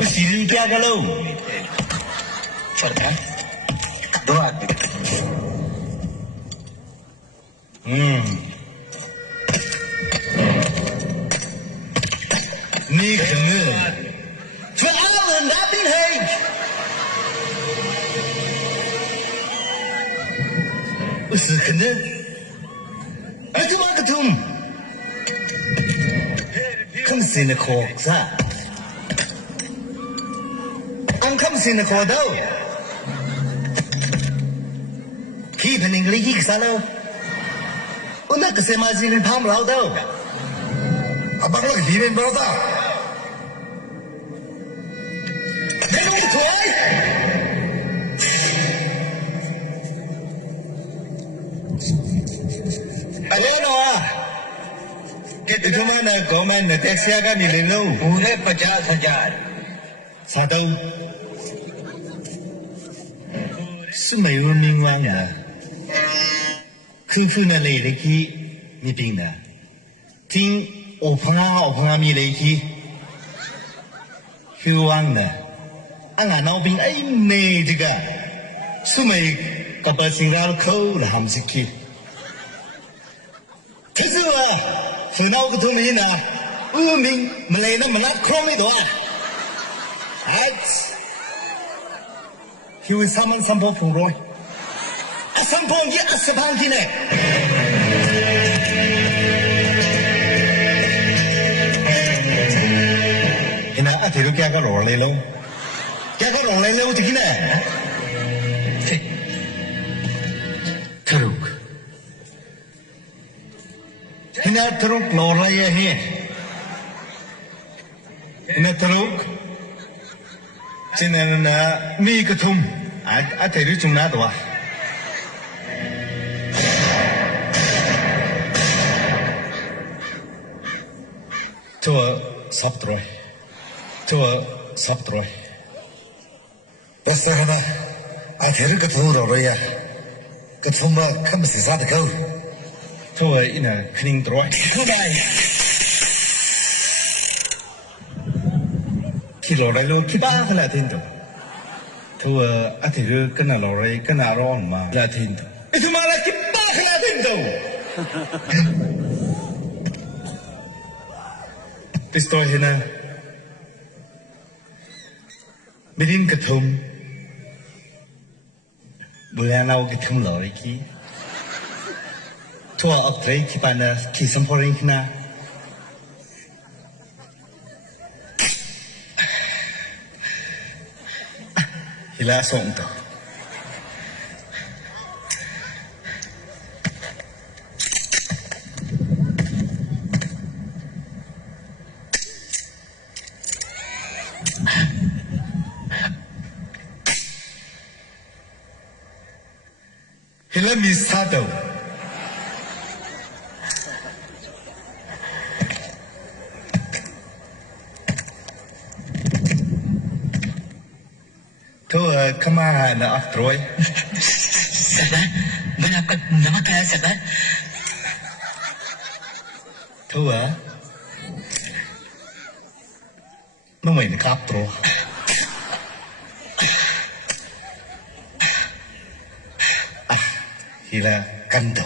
Usirin kya kalau? Cerita. Doa. Ni kena. Fa'alun datin hai. Usi kena. Atum akatum. Kam sini kok sa. Ang kam sini kok daw. Ki pening lagi kesana. Unak kesemazin pam lau daw. Abang lagi hirin berapa? Menung tuai. Ano ah? Itu mana komen taxi agak ni lelu. Udah 50,000. Satu. Sumayu mingwang na. Kufu na lelaki ni pina. Ting opanga mi lelaki. Huang na. Ang anaw bing ay me juga. Sumay kapal singal ko la hamsiki. Kasi wa. Funau ko tuloy na, uming malay na mga kromi doon. At, hiwi saman sampo pong roy. Asampong yi asapang kine. Hina atiru kaya ka rolay lo. Kaya ka rolay lo di kine. Taruk. Hina teruk loraya ya he. Hina teruk. Cina na mi ketum. Ate ru chung na doa. Tua sabtroy. Tua sabtroy. Basta kana. Ate ru ketum loraya. Ketum ma kamsi sa de kau. Tua ina kening troy. Kudai. Kilo lalu kiba kena tinto. Tua atiru kena lorai kena ron ma la tinto. Itu malah kiba kena tinto. Pistol hina. Bidin ketum. Bulanau ketum lorai ki. Tua optrai kipana ki samporing hina. Hila song to. Hila misado. Tuh kemana aftroy? Sabar, kenapa nama kaya sabar? Tuh, main kaptro. Hila kanto.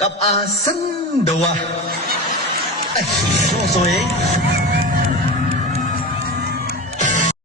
กับอาสันเดวะไอ้โซ่โซ่เอง